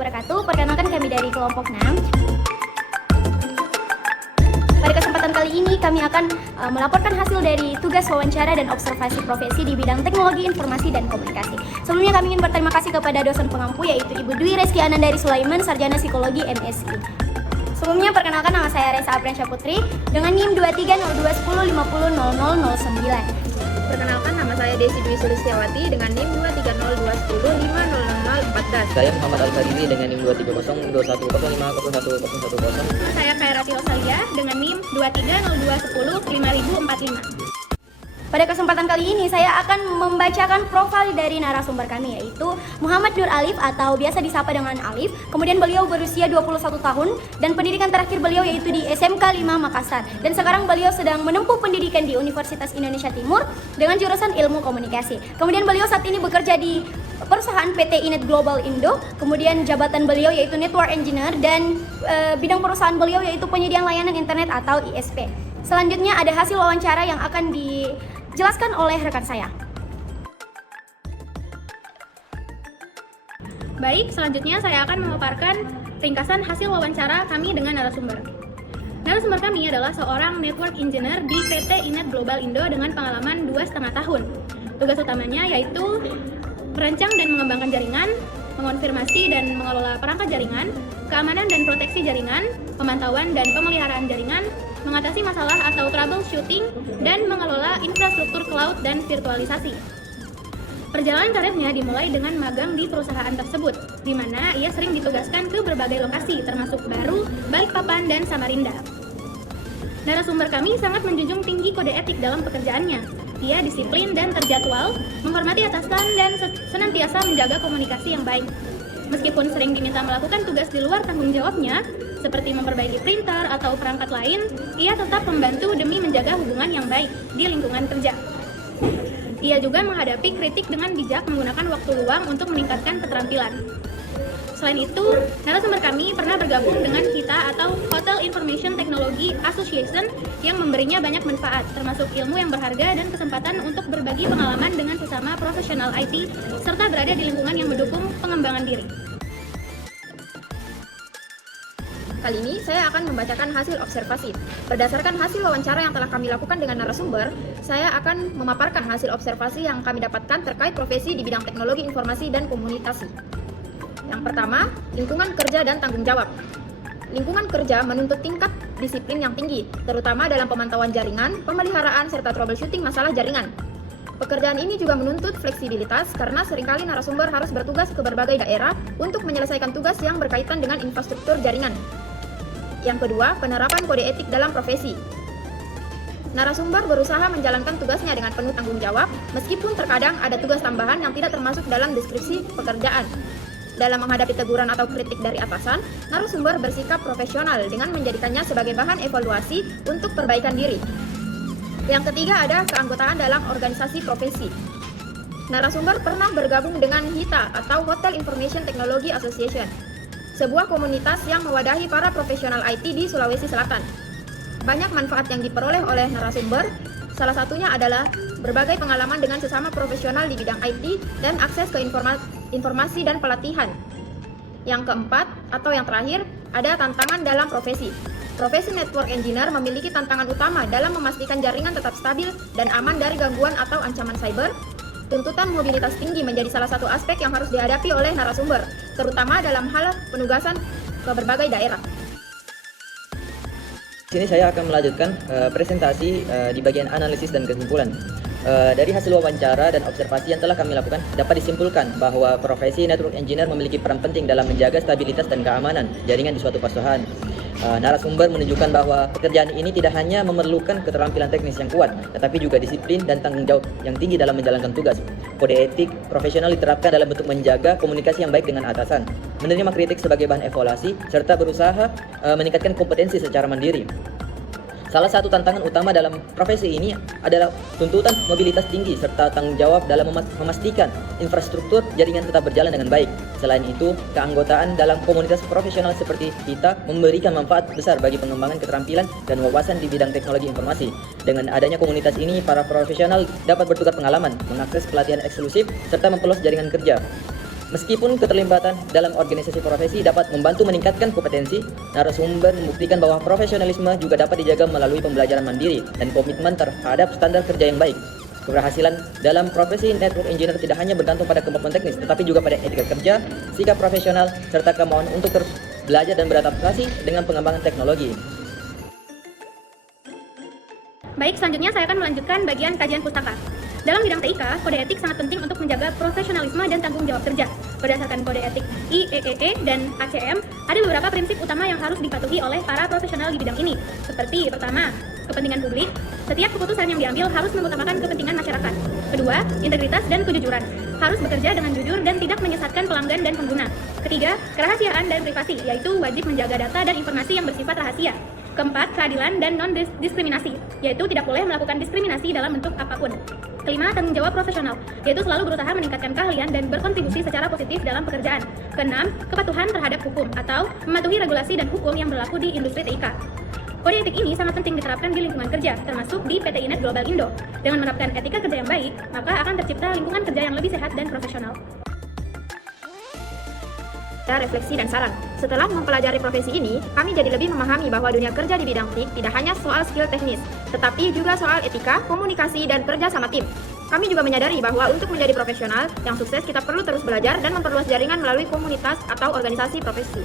wabarakatuh. Perkenalkan kami dari kelompok 6. Pada kesempatan kali ini kami akan melaporkan hasil dari tugas wawancara dan observasi profesi di bidang teknologi informasi dan komunikasi. Sebelumnya kami ingin berterima kasih kepada dosen pengampu yaitu Ibu Dwi Reski Anandari Sulaiman, Sarjana Psikologi MSI. Sebelumnya perkenalkan nama saya Reza Apriansya Putri dengan NIM 230210500009. Perkenalkan, nama saya Desi Dwi Sulistiawati dengan NIM 230210500014. Saya Muhammad Al-Fadili dengan NIM 23021050110. Saya Khairati Rosalia dengan NIM 2302105045. Pada kesempatan kali ini saya akan membacakan profil dari narasumber kami yaitu Muhammad Nur Alif atau biasa disapa dengan Alif. Kemudian beliau berusia 21 tahun dan pendidikan terakhir beliau yaitu di SMK 5 Makassar. Dan sekarang beliau sedang menempuh pendidikan di Universitas Indonesia Timur dengan jurusan Ilmu Komunikasi. Kemudian beliau saat ini bekerja di perusahaan PT Inet Global Indo. Kemudian jabatan beliau yaitu Network Engineer dan bidang perusahaan beliau yaitu penyediaan layanan internet atau ISP. Selanjutnya ada hasil wawancara yang akan dijelaskan oleh rekan saya. Baik, selanjutnya saya akan memaparkan ringkasan hasil wawancara kami dengan narasumber. Narasumber kami adalah seorang network engineer di PT Inet Global Indo dengan pengalaman 2,5 tahun. Tugas utamanya yaitu merancang dan mengembangkan jaringan, mengonfirmasi dan mengelola perangkat jaringan, keamanan dan proteksi jaringan, pemantauan dan pemeliharaan jaringan, mengatasi masalah atau troubleshooting, dan mengelola infrastruktur cloud dan virtualisasi. Perjalanan karirnya dimulai dengan magang di perusahaan tersebut, di mana ia sering ditugaskan ke berbagai lokasi, termasuk Baru, Balikpapan, dan Samarinda. Narasumber kami sangat menjunjung tinggi kode etik dalam pekerjaannya. Ia disiplin dan terjadwal, menghormati atasan, dan senantiasa menjaga komunikasi yang baik. Meskipun sering diminta melakukan tugas di luar tanggung jawabnya, seperti memperbaiki printer atau perangkat lain, ia tetap membantu demi menjaga hubungan yang baik di lingkungan kerja. Ia juga menghadapi kritik dengan bijak menggunakan waktu luang untuk meningkatkan keterampilan. Selain itu, narasumber kami pernah bergabung dengan HITA atau Hotel Information Technology Association yang memberinya banyak manfaat, termasuk ilmu yang berharga dan kesempatan untuk berbagi pengalaman dengan sesama profesional IT, serta berada di lingkungan yang mendukung pengembangan diri. Kali ini saya akan membacakan hasil observasi. Berdasarkan hasil wawancara yang telah kami lakukan dengan narasumber, saya akan memaparkan hasil observasi yang kami dapatkan terkait profesi di bidang teknologi informasi dan komunikasi. Yang pertama, lingkungan kerja dan tanggung jawab. Lingkungan kerja menuntut tingkat disiplin yang tinggi, terutama dalam pemantauan jaringan, pemeliharaan, serta troubleshooting masalah jaringan. Pekerjaan ini juga menuntut fleksibilitas karena seringkali narasumber harus bertugas ke berbagai daerah untuk menyelesaikan tugas yang berkaitan dengan infrastruktur jaringan. Yang kedua, penerapan kode etik dalam profesi. Narasumber berusaha menjalankan tugasnya dengan penuh tanggung jawab, meskipun terkadang ada tugas tambahan yang tidak termasuk dalam deskripsi pekerjaan. Dalam menghadapi teguran atau kritik dari atasan, narasumber bersikap profesional dengan menjadikannya sebagai bahan evaluasi untuk perbaikan diri. Yang ketiga ada keanggotaan dalam organisasi profesi. Narasumber pernah bergabung dengan HITA atau Hotel Information Technology Association, sebuah komunitas yang mewadahi para profesional IT di Sulawesi Selatan. Banyak manfaat yang diperoleh oleh narasumber, salah satunya adalah berbagai pengalaman dengan sesama profesional di bidang IT dan akses ke informasi dan pelatihan. Yang keempat, atau yang terakhir, ada tantangan dalam profesi. Profesi network engineer memiliki tantangan utama dalam memastikan jaringan tetap stabil dan aman dari gangguan atau ancaman cyber. Tuntutan mobilitas tinggi menjadi salah satu aspek yang harus dihadapi oleh narasumber, terutama dalam hal penugasan ke berbagai daerah. Di sini saya akan melanjutkan presentasi di bagian analisis dan kesimpulan. Dari hasil wawancara dan observasi yang telah kami lakukan, dapat disimpulkan bahwa profesi network engineer memiliki peran penting dalam menjaga stabilitas dan keamanan jaringan di suatu perusahaan. Narasumber menunjukkan bahwa pekerjaan ini tidak hanya memerlukan keterampilan teknis yang kuat, tetapi juga disiplin dan tanggung jawab yang tinggi dalam menjalankan tugas. Kode etik profesional diterapkan dalam bentuk menjaga komunikasi yang baik dengan atasan, menerima kritik sebagai bahan evaluasi, serta berusaha meningkatkan kompetensi secara mandiri. Salah satu tantangan utama dalam profesi ini adalah tuntutan mobilitas tinggi serta tanggung jawab dalam memastikan infrastruktur jaringan tetap berjalan dengan baik. Selain itu, keanggotaan dalam komunitas profesional seperti kita memberikan manfaat besar bagi pengembangan keterampilan dan wawasan di bidang teknologi informasi. Dengan adanya komunitas ini, para profesional dapat bertukar pengalaman, mengakses pelatihan eksklusif, serta memperluas jaringan kerja. Meskipun keterlibatan dalam organisasi profesi dapat membantu meningkatkan kompetensi, narasumber membuktikan bahwa profesionalisme juga dapat dijaga melalui pembelajaran mandiri dan komitmen terhadap standar kerja yang baik. Keberhasilan dalam profesi network engineer tidak hanya bergantung pada kemampuan teknis, tetapi juga pada etika kerja, sikap profesional, serta kemauan untuk terus belajar dan beradaptasi dengan pengembangan teknologi. Baik, selanjutnya saya akan melanjutkan bagian kajian pustaka. Dalam bidang TIK, kode etik sangat penting untuk menjaga profesionalisme dan tanggung jawab kerja. Berdasarkan kode etik IEEE dan ACM, ada beberapa prinsip utama yang harus dipatuhi oleh para profesional di bidang ini. Seperti pertama, kepentingan publik. Setiap keputusan yang diambil harus mengutamakan kepentingan masyarakat. Kedua, integritas dan kejujuran. Harus bekerja dengan jujur dan tidak menyesatkan pelanggan dan pengguna. Ketiga, kerahasiaan dan privasi, yaitu wajib menjaga data dan informasi yang bersifat rahasia. Keempat, keadilan dan non-diskriminasi, yaitu tidak boleh melakukan diskriminasi dalam bentuk apapun. Kelima, tanggung jawab profesional, yaitu selalu berusaha meningkatkan keahlian dan berkontribusi secara positif dalam pekerjaan. Keenam, kepatuhan terhadap hukum atau mematuhi regulasi dan hukum yang berlaku di industri TIK. Kode etik ini sangat penting diterapkan di lingkungan kerja, termasuk di PT Inet Global Indo. Dengan menerapkan etika kerja yang baik, maka akan tercipta lingkungan kerja yang lebih sehat dan profesional. Refleksi dan saran. Setelah mempelajari profesi ini, kami jadi lebih memahami bahwa dunia kerja di bidang TIK tidak hanya soal skill teknis, tetapi juga soal etika, komunikasi, dan kerja sama tim. Kami juga menyadari bahwa untuk menjadi profesional yang sukses, kita perlu terus belajar dan memperluas jaringan melalui komunitas atau organisasi profesi.